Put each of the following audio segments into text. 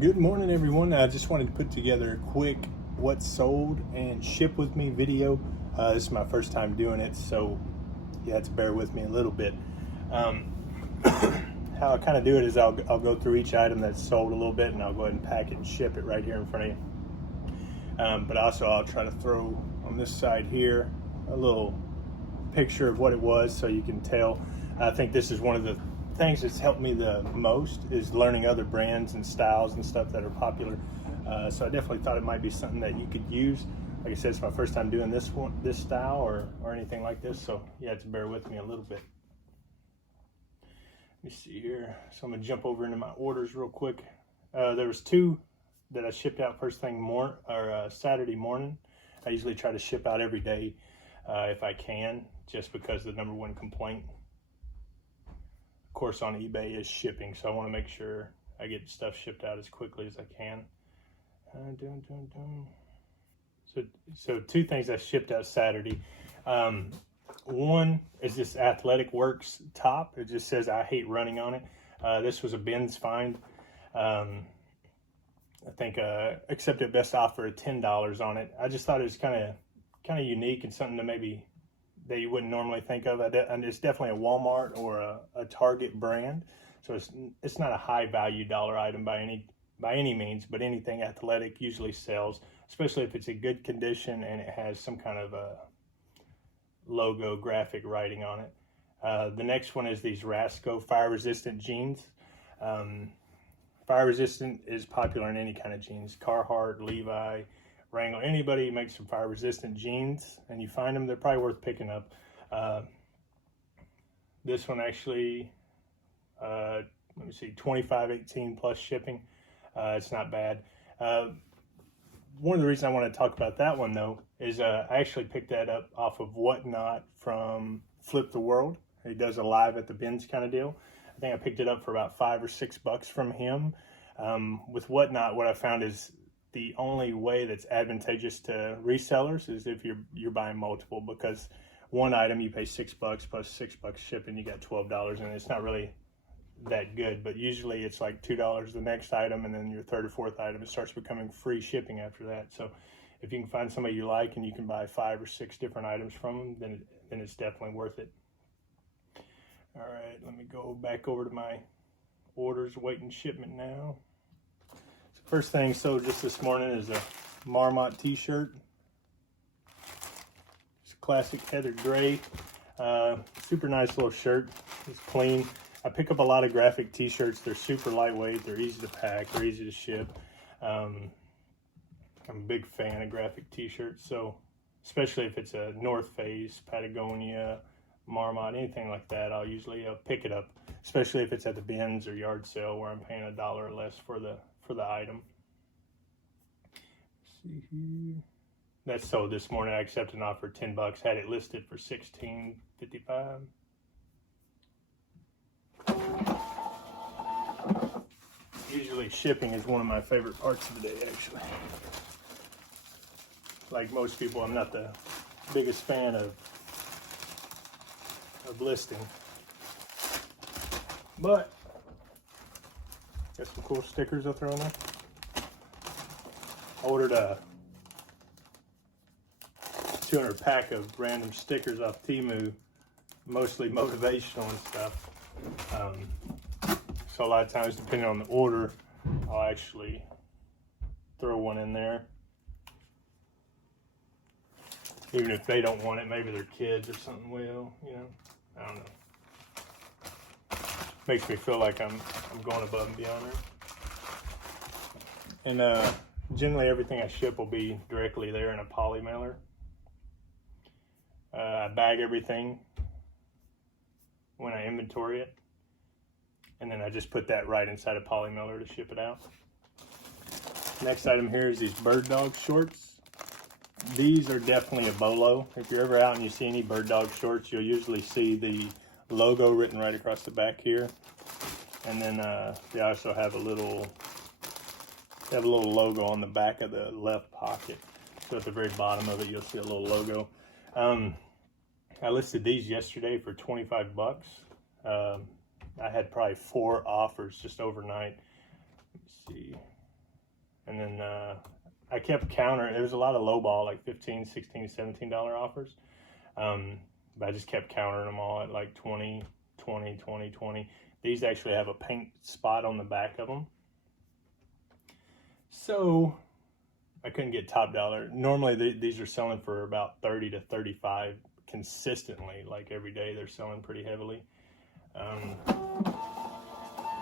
Good morning, everyone. I just wanted to put together a quick what sold and ship with me video. This is my first time doing it, so you have to bear with me a little bit. How I kind of do it is I'll go through each item that's sold a little bit, and I'll go ahead and pack it and ship it right here in front of you. But also I'll try to throw on this side here a little picture of what it was so you can tell. I think this is one of the things that's helped me the most is learning other brands and styles and stuff that are popular. So I definitely thought it might be something that you could use. Like I said, it's my first time doing this style or anything like this, so you have to bear with me a little bit. Let me see here. So I'm gonna jump over into my orders real quick. There was two that I shipped out first thing Saturday morning. I usually try to ship out every day if I can, just because the number one complaint, of course, on eBay is shipping. So I want to make sure I get stuff shipped out as quickly as I can. So two things I shipped out Saturday. One is this Athletic Works top. It just says I hate running on it. This was a Ben's find. I think accepted best offer at $10 on it. I just thought it was kind of unique and something that you wouldn't normally think of. And it's definitely a Walmart or a Target brand, so it's not a high value dollar item by any means. But anything athletic usually sells, especially if it's in good condition and it has some kind of a logo graphic writing on it. The next one is these Rasco fire resistant jeans. Fire resistant is popular in any kind of jeans. Carhartt, Levi, Wrangler, anybody makes some fire resistant jeans and you find them, they're probably worth picking up. This one actually, let me see, $25.18 plus shipping. It's not bad. One of the reasons I want to talk about that one though is I actually picked that up off of Whatnot from Flip the World. He does a live at the bins kind of deal. I think I picked it up for about $5 or $6 from him. With Whatnot, what I found is the only way that's advantageous to resellers is if you're buying multiple, because one item you pay $6 plus $6 shipping, you got $12, and it's not really that good. But usually it's like $2 the next item, and then your third or fourth item, it starts becoming free shipping after that. So if you can find somebody you like and you can buy 5 or 6 different items from them, then it's definitely worth it. All right, let me go back over to my orders waiting shipment now. So first thing sold just this morning is a Marmot t-shirt. It's a classic heather gray. Super nice little shirt. It's clean. I pick up a lot of graphic t-shirts. They're super lightweight. They're easy to pack. They're easy to ship. I'm a big fan of graphic t-shirts. So especially if it's a North Face, Patagonia, Marmot, anything like that, I'll usually pick it up, especially if it's at the bins or yard sale where I'm paying $1 or less for the item. Let's see here. That's sold this morning. I accepted an offer of $10. Had it listed for $16.55. Usually shipping is one of my favorite parts of the day, actually. Like most people, I'm not the biggest fan of listing, but got some cool stickers I'll throw in there. I ordered a 200 pack of random stickers off Temu, mostly motivational and stuff. So a lot of times, depending on the order, I'll actually throw one in there. Even if they don't want it, maybe their kids or something will, you know. I don't know. Makes me feel like I'm going above and beyond there. And generally everything I ship will be directly there in a poly mailer. I bag everything when I inventory it, and then I just put that right inside a poly mailer to ship it out. Next item here is these bird dog shorts. These are definitely a bolo. If you're ever out and you see any bird dog shorts, you'll usually see the logo written right across the back here. And then they also have a little logo on the back of the left pocket. So at the very bottom of it, you'll see a little logo. I listed these yesterday for $25. I had probably 4 offers just overnight. Let's see. And then I kept countering. There was a lot of lowball, like $15, $16, $17 offers. But I just kept countering them all at like 20, 20, 20, 20. These actually have a paint spot on the back of them. So I couldn't get top dollar. Normally these are selling for about 30 to 35 consistently, like every day they're selling pretty heavily.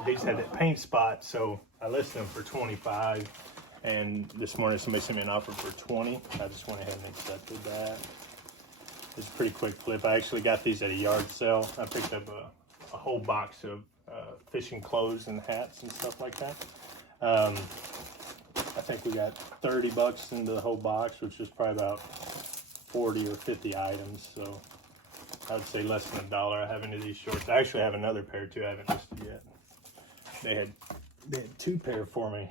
These had that paint spot, so I listed them for 25, and this morning somebody sent me an offer for 20. I just went ahead and accepted that. It's a pretty quick flip. I actually got these at a yard sale. I picked up a whole box of fishing clothes and hats and stuff like that. I think we got 30 bucks into the whole box, which is probably about 40 or 50 items. So I would say less than $1 I have into these shorts. I actually have another pair too I haven't listed yet. They had 2 pair for me,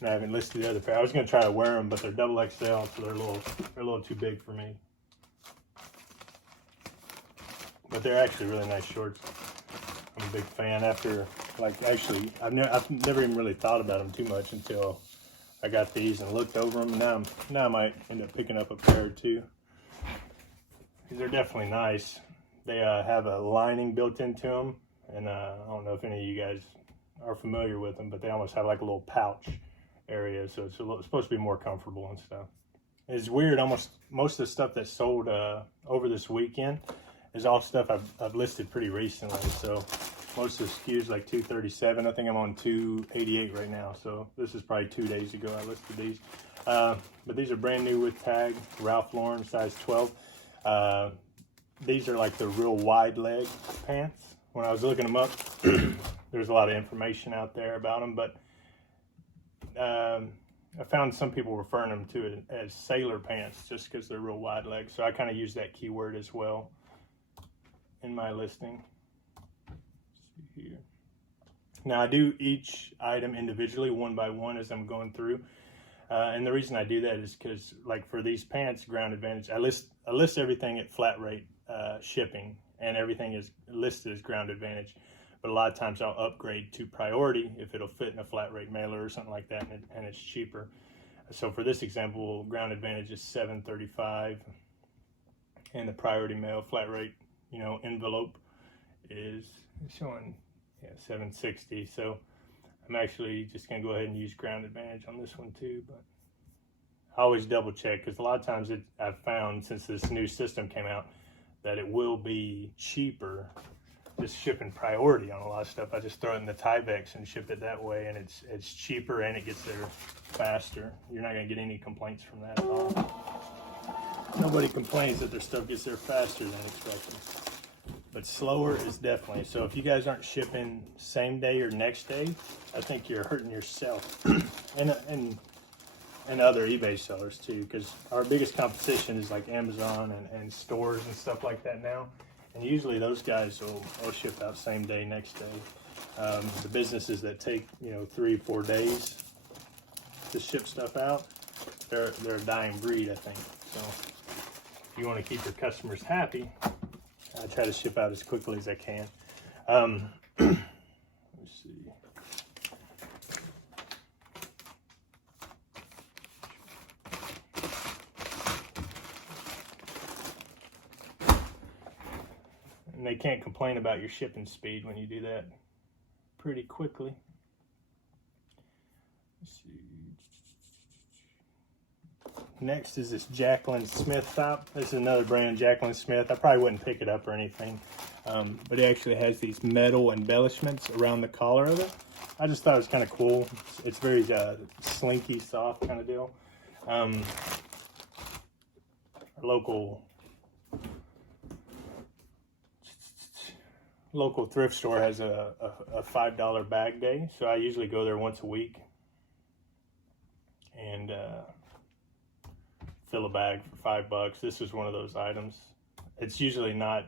and I haven't listed the other pair. I was gonna try to wear them, but they're double XL, so they're a little too big for me. But they're actually really nice shorts. I'm a big fan. After, like, actually, I've never even really thought about them too much until I got these and looked over them. And now I might end up picking up a pair or 2. They're definitely nice. They have a lining built into them, and I don't know if any of you guys are familiar with them, but they almost have like a little pouch area, so it's supposed to be more comfortable and stuff. It's weird. Almost most of the stuff that's sold over this weekend is all stuff I've listed pretty recently. So most of the SKUs like 237. I think I'm on 288 right now. So this is probably 2 days ago I listed these. But these are brand new with tag. Ralph Lauren, size 12. These are like the real wide leg pants. When I was looking them up, there's a lot of information out there about them, but I found some people referring them to it as sailor pants just because they're real wide legs. So I kind of use that keyword as well in my listing. Let's see here. Now I do each item individually, one by one, as I'm going through. And the reason I do that is because, like for these pants, Ground Advantage, I list everything at flat rate shipping, and everything is listed as Ground Advantage. But a lot of times I'll upgrade to priority if it'll fit in a flat rate mailer or something like that, and it's cheaper. So for this example, Ground Advantage is $7.35, and the priority mail flat rate, envelope is showing $7.60. So I'm actually just gonna go ahead and use Ground Advantage on this one too. But I always double check, because a lot of times I've found since this new system came out that it will be cheaper just shipping priority on a lot of stuff. I just throw it in the Tyvek and ship it that way, and it's cheaper and it gets there faster. You're not gonna get any complaints from that at all. Nobody complains that their stuff gets there faster than expected. But slower is definitely. So if you guys aren't shipping same day or next day, I think you're hurting yourself and other eBay sellers too, because our biggest competition is like Amazon and stores and stuff like that now. And usually those guys will ship out same day, next day. The businesses that take 3-4 days to ship stuff out, they're a dying breed, I think. So if you want to keep your customers happy, I try to ship out as quickly as I can. Let's see. And they can't complain about your shipping speed when you do that pretty quickly. Let's see. Next is this Jacqueline Smith top. This is another brand, Jacqueline Smith. I probably wouldn't pick it up or anything, but it actually has these metal embellishments around the collar of it. I just thought it was kind of cool. It's very slinky, soft kind of deal. Our local thrift store has a $5 bag day, so I usually go there once a week and fill a bag for $5. This is one of those items. It's usually not,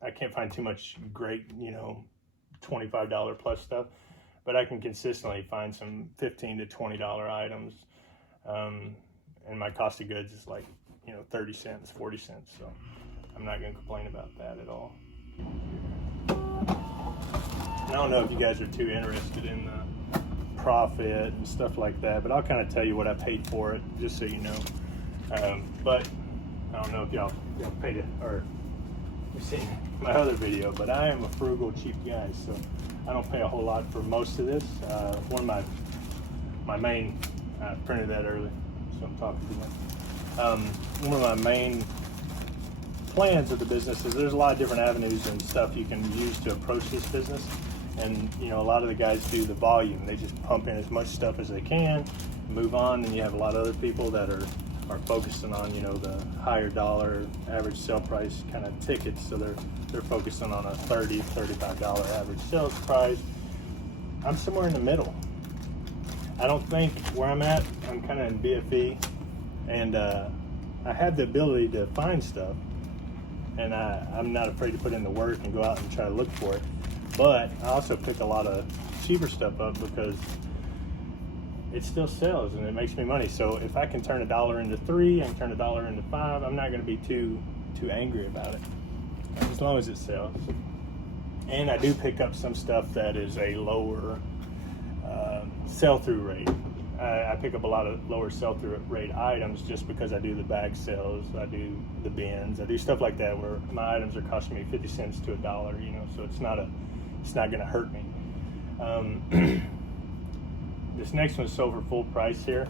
I can't find too much great, $25 plus stuff, but I can consistently find some $15 to $20 items. And my cost of goods is like, 30 cents, 40 cents. So I'm not gonna complain about that at all. I don't know if you guys are too interested in the profit and stuff like that, but I'll kind of tell you what I paid for it, just so you know. But I don't know if y'all paid it or you've seen my other video, but I am a frugal, cheap guy, so I don't pay a whole lot for most of this. One of my main, I printed that early, so I'm talking too much. One of my main plans of the business is there's a lot of different avenues and stuff you can use to approach this business. And you know, a lot of the guys do the volume. They just pump in as much stuff as they can, move on, and you have a lot of other people that are focusing on, you know, the higher dollar average sale price kind of tickets. So they're focusing on a $30-$35 average sales price. I'm somewhere in the middle. I don't think where I'm at, I'm kind of in BFE, and I have the ability to find stuff, and I'm not afraid to put in the work and go out and try to look for it. But I also pick a lot of cheaper stuff up because it still sells and it makes me money. So if I can turn $1 into $3 and turn $1 into $5, I'm not going to be too angry about it, as long as it sells. And I do pick up some stuff that is a lower sell-through rate. I pick up a lot of lower sell-through rate items just because I do the bag sales, I do the bins, I do stuff like that where my items are costing me 50 cents to $1, you know, so it's not going to hurt me. This next one's sold for full price here.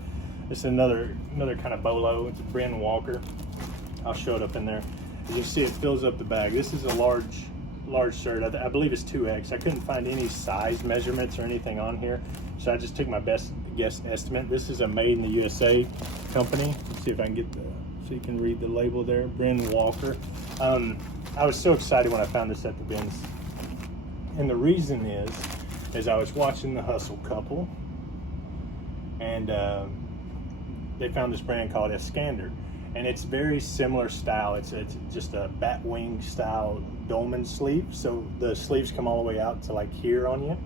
This is another kind of bolo. It's a Bryn Walker. I'll show it up in there. As you see, it fills up the bag. This is a large shirt. I believe it's 2X. I couldn't find any size measurements or anything on here, so I just took my best guess estimate. This is a made in the USA company. Let's see if I can get so you can read the label there. Bryn Walker. I was so excited when I found this at the bins, and the reason is I was watching The Hustle Couple, and they found this brand called Escander, and it's very similar style. It's just a bat wing style dolman sleeve, so the sleeves come all the way out to like here on you,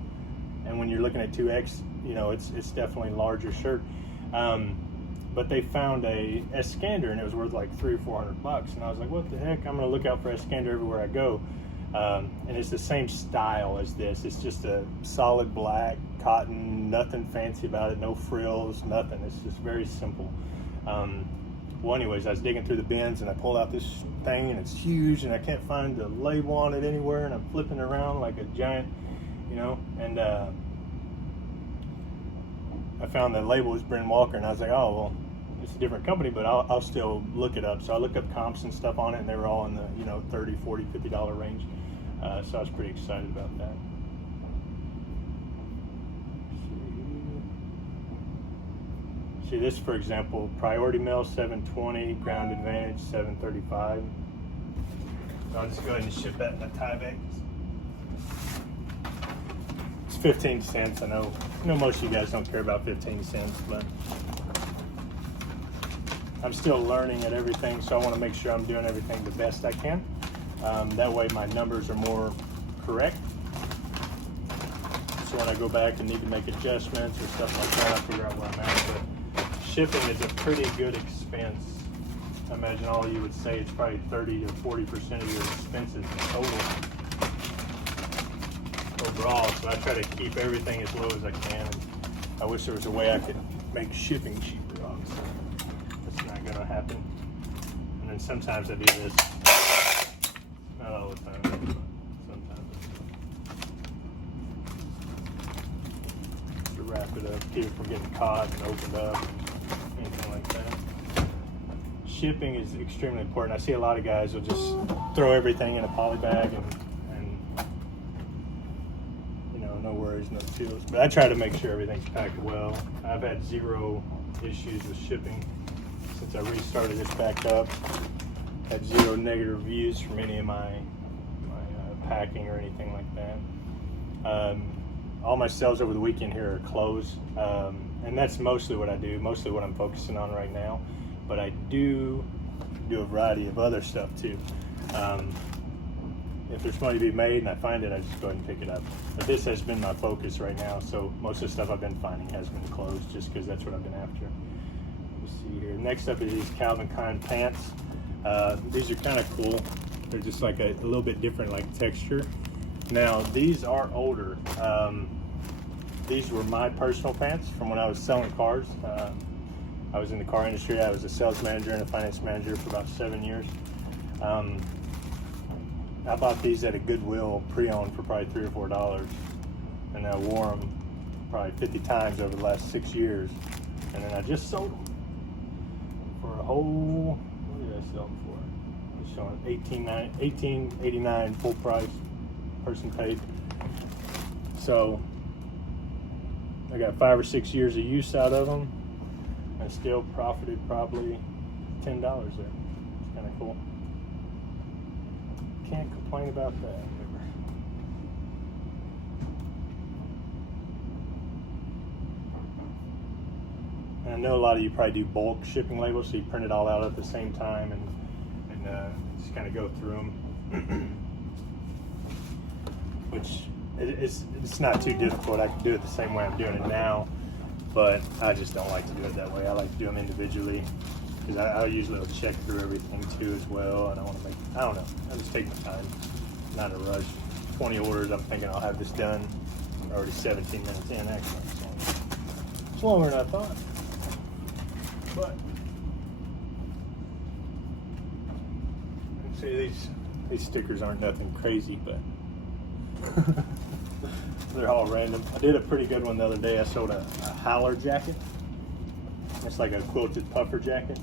and when you're looking at 2X, you know, it's definitely a larger shirt. But they found a Escander and it was worth like $300 or $400, and I was like, what the heck, I'm gonna look out for Escander everywhere I go. And it's the same style as this. It's just a solid black cotton, nothing fancy about it, no frills, nothing. It's just very simple. Well, anyways, I was digging through the bins and I pulled out this thing, and it's huge, and I can't find the label on it anywhere, and I'm flipping it around like a giant, you know, and I found the label was Bryn Walker, and I was like, oh, well, it's a different company, but I'll still look it up. So I looked up comps and stuff on it, and they were all in the, you know, $30, $40, $50 range. So I was pretty excited about that. See this, for example, Priority Mail $7.20, Ground Advantage $7.35. So I'll just go ahead and ship that in a tie bag. It's 15 cents. I know most of you guys don't care about 15 cents, but I'm still learning at everything, so I want to make sure I'm doing everything the best I can. That way my numbers are more correct. So when I go back and need to make adjustments or stuff like that, I figure out where I'm at. But shipping is a pretty good expense. I imagine all you would say it's probably 30 to 40% of your expenses in total overall. So I try to keep everything as low as I can. I wish there was a way I could make shipping cheaper, obviously. That's not gonna happen. And then sometimes I do this. Not all the time, but sometimes. To wrap it up, keep it from getting caught and opened up, and anything like that. Shipping is extremely important. I see a lot of guys will just throw everything in a poly bag and you know, no worries, no feels. But I try to make sure everything's packed well. I've had 0 issues with shipping since I restarted this back up. Had 0 negative reviews from any of my packing or anything like that. All my sales over the weekend here are closed, and that's mostly what I do, mostly what I'm focusing on right now. But I do a variety of other stuff too. If there's money to be made and I find it, I just go ahead and pick it up. But this has been my focus right now, so most of the stuff I've been finding has been closed just because that's what I've been after. Let's see here. Next up is these Calvin Klein pants. These are kind of cool. They're just like a little bit different like texture. Now these are older. these were my personal pants from when I was selling cars. I was in the car industry. I was a sales manager and a finance manager for about 7 years. I bought these at a Goodwill pre-owned for probably $3 or $4, and I wore them probably 50 times over the last 6 years, and then I just sold them for a whole, what did I sell them for? I'm showing $18.89 full price, person paid. So I got 5 or 6 years of use out of them, and still profited probably $10 there. It's kind of cool. Can't complain about that. And I know a lot of you probably do bulk shipping labels, so you print it all out at the same time and just kind of go through them. Which it's not too difficult. I can do it the same way I'm doing it now, but I just don't like to do it that way. I like to do them individually, because I usually will check through everything too as well. And I don't know, I just take my time, not a rush. 20 orders, I'm thinking I'll have this done. We're already 17 minutes in, actually. So it's longer than I thought. But see, these stickers aren't nothing crazy, but they're all random. I did a pretty good one the other day. I sold a howler jacket. It's like a quilted puffer jacket.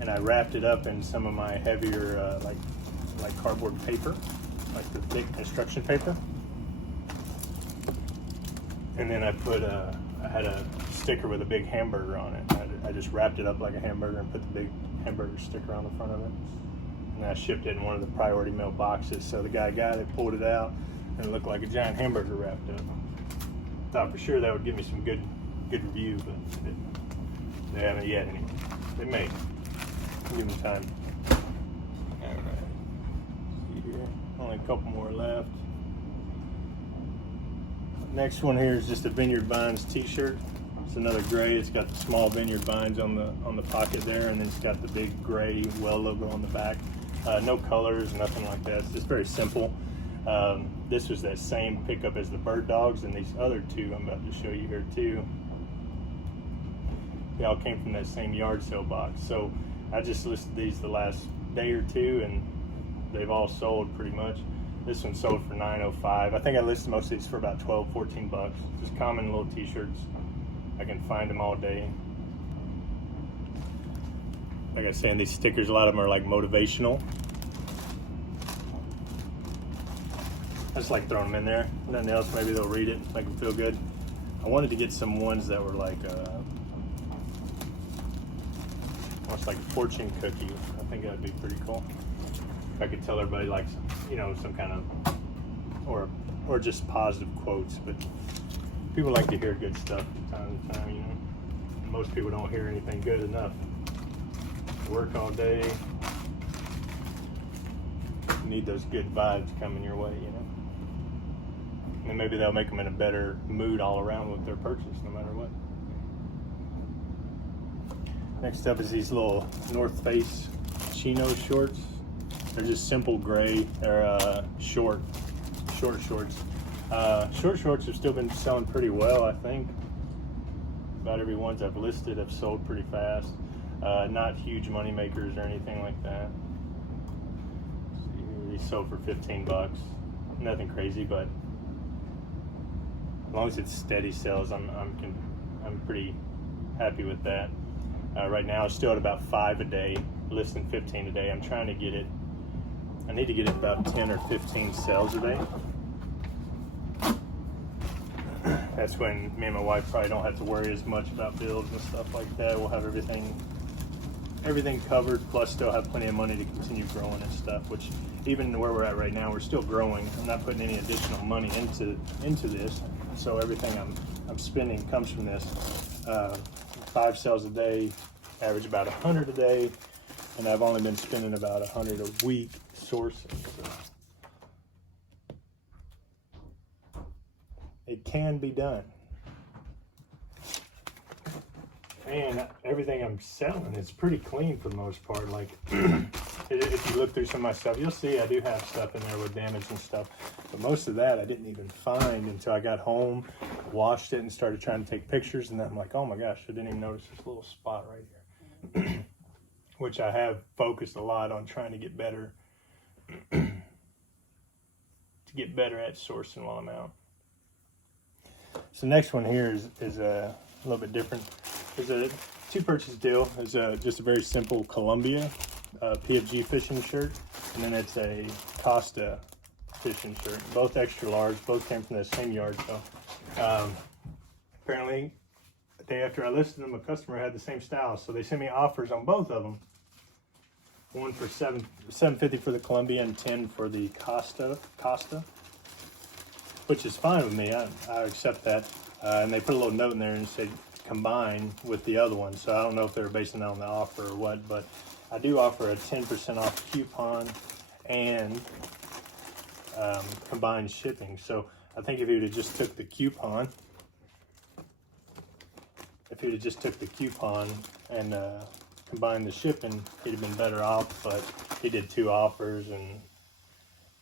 And I wrapped it up in some of my heavier, like cardboard paper, like the thick construction paper. And then I had a sticker with a big hamburger on it. I just wrapped it up like a hamburger and put the big hamburger sticker on the front of it. And I shipped it in one of the priority mail boxes. So the guy got it, pulled it out, and it looked like a giant hamburger wrapped up. Thought for sure that would give me some good review, but they haven't yet anyway. They may. Give them time. All right. See here. Only a couple more left. Next one here is just a Vineyard Vines t-shirt. It's another gray. It's got the small Vineyard Vines on the pocket there, and then it's got the big gray Well logo on the back. No colors, nothing like that. It's just very simple. This was that same pickup as the Bird Dogs, and these other two I'm about to show you here too. They all came from that same yard sale box. So I just listed these the last day or two, and they've all sold pretty much. This one sold for $9.05. I think I listed most of these for about 12, 14 bucks. Just common little t-shirts. I can find them all day. Like I was saying, these stickers, a lot of them are like motivational. I just like throwing them in there. Nothing else, maybe they'll read it, make them feel good. I wanted to get some ones that were like almost like a fortune cookie. I think that'd be pretty cool. If I could tell everybody like, you know, some kind of, or just positive quotes, but people like to hear good stuff from time to time, you know. Most people don't hear anything good enough. Work all day. You need those good vibes coming your way, you know. And maybe they'll make them in a better mood all around with their purchase, no matter what. Next up is these little North Face chino shorts. They're just simple gray. They're short shorts. Short shorts have still been selling pretty well, I think. About every ones I've listed have sold pretty fast. Not huge money makers or anything like that. These sold for 15 bucks. Nothing crazy, but as long as it's steady sales, I'm pretty happy with that. Right now, it's still at about 5 a day, listing 15 a day. I'm trying to get it. I need to get it about 10 or 15 sales a day. That's when me and my wife probably don't have to worry as much about bills and stuff like that. We'll have everything covered, plus still have plenty of money to continue growing and stuff, which even where we're at right now, we're still growing. I'm not putting any additional money into this, so everything I'm spending comes from this. 5 sales a day, average about 100 a day, and I've only been spending about 100 a week sourcing. So it can be done. And everything I'm selling is pretty clean for the most part. Like if you look through some of my stuff, you'll see I do have stuff in there with damage and stuff. But most of that I didn't even find until I got home, washed it, and started trying to take pictures. And then I'm like, oh my gosh, I didn't even notice this little spot right here. Which I have focused a lot on trying to get better at sourcing while I'm out. So next one here is a little bit different. There's a 2-purchase deal. It's just a very simple Columbia PFG fishing shirt, and then it's a Costa fishing shirt. Both extra large. Both came from the same yard. So apparently, the day after I listed them, a customer had the same style, so they sent me offers on both of them. One for $7.50 for the Columbia and $10 for the Costa, which is fine with me. I accept that. And they put a little note in there and said combine with the other one. So I don't know if they were basing that on the offer or what, but I do offer a 10% off coupon and combined shipping. So I think if you would have just took the coupon, and combined the shipping, he'd have been better off. But he did 2 offers and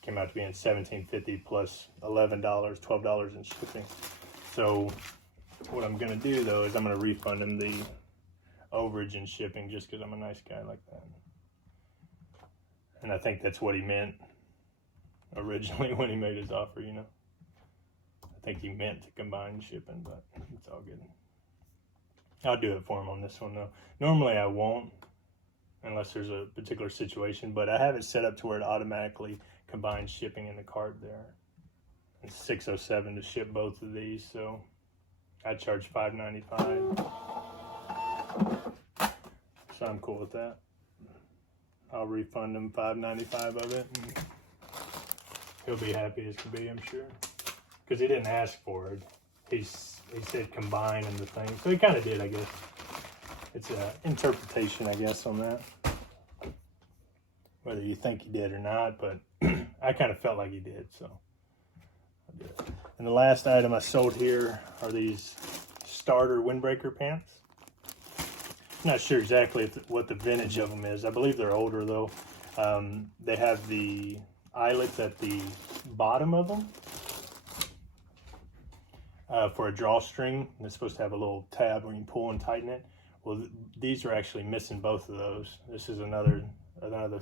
came out to being $17.50 plus $11, $12 in shipping. So what I'm gonna do though is I'm gonna refund him the overage in shipping, just because I'm a nice guy like that. And I think that's what he meant originally when he made his offer, you know. I think he meant to combine shipping, but it's all good. I'll do it for him on this one though. Normally I won't, unless there's a particular situation, but I have it set up to where it automatically combines shipping in the cart there. It's $607 to ship both of these, so I charge $5.95. So I'm cool with that. I'll refund him $5.95 of it, and he'll be happy as can be, I'm sure. Because he didn't ask for it. He said combine in the thing, so he kind of did, I guess. It's an interpretation, I guess, on that. Whether you think he did or not, but I kind of felt like he did, so I did it. And the last item I sold here are these starter windbreaker pants. I'm not sure exactly what the vintage of them is. I believe they're older though. They have the eyelets at the bottom of them for a drawstring. It's supposed to have a little tab where you can pull and tighten it. Well, these are actually missing both of those. This is another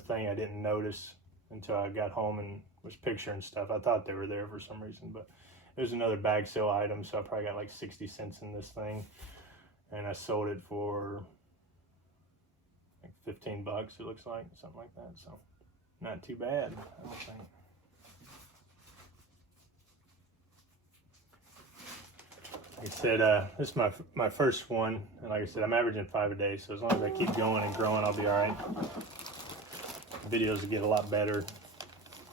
thing I didn't notice until I got home and was picturing stuff. I thought they were there for some reason, but it was another bag sale item, so I probably got like 60 cents in this thing, and I sold it for like 15 bucks, it looks like, something like that. So not too bad, I don't think. Like I said, this is my first one, and like I said, I'm averaging 5 a day, so as long as I keep going and growing, I'll be all right. Videos will get a lot better,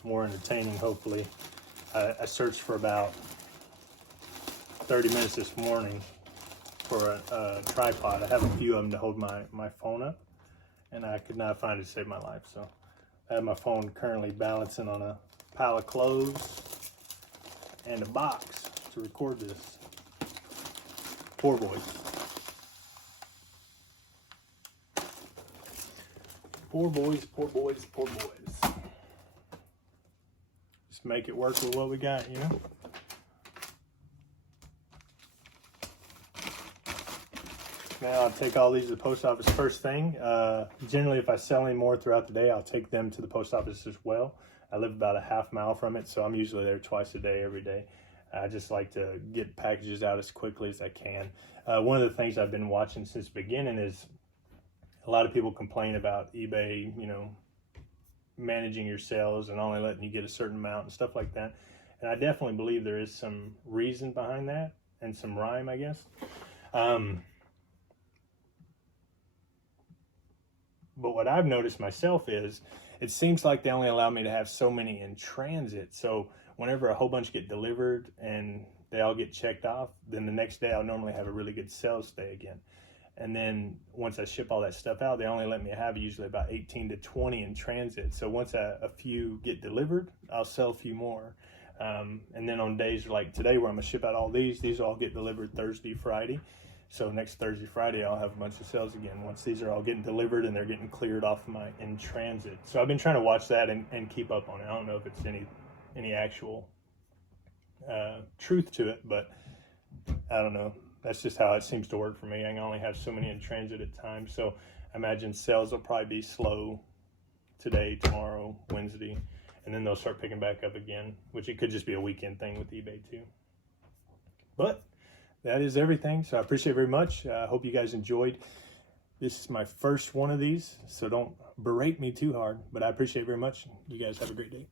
more entertaining, hopefully. I searched for about 30 minutes this morning for a tripod. I have a few of them to hold my phone up, and I could not find it to save my life. So I have my phone currently balancing on a pile of clothes and a box to record this. Poor boys. Poor boys, poor boys, poor boys. Just make it work with what we got, you know? Now I'll take all these to the post office first thing. Generally, if I sell any more throughout the day, I'll take them to the post office as well. I live about a half mile from it, so I'm usually there twice a day, every day. I just like to get packages out as quickly as I can. One of the things I've been watching since the beginning is a lot of people complain about eBay, you know, managing your sales and only letting you get a certain amount and stuff like that. And I definitely believe there is some reason behind that and some rhyme, I guess. But what I've noticed myself is it seems like they only allow me to have so many in transit. So whenever a whole bunch get delivered and they all get checked off, then the next day I'll normally have a really good sales day again. And then once I ship all that stuff out, they only let me have usually about 18 to 20 in transit. So once a few get delivered, I'll sell a few more. And then on days like today where I'm gonna ship out all these all get delivered Thursday, Friday. So next Thursday, Friday, I'll have a bunch of sales again once these are all getting delivered and they're getting cleared off my in transit. So I've been trying to watch that and keep up on it. I don't know if it's any actual truth to it, but I don't know. That's just how it seems to work for me. I only have so many in transit at times. So I imagine sales will probably be slow today, tomorrow, Wednesday, and then they'll start picking back up again, which it could just be a weekend thing with eBay too. But that is everything. So I appreciate it very much. I hope you guys enjoyed. This is my first one of these, so don't berate me too hard, but I appreciate it very much. You guys have a great day.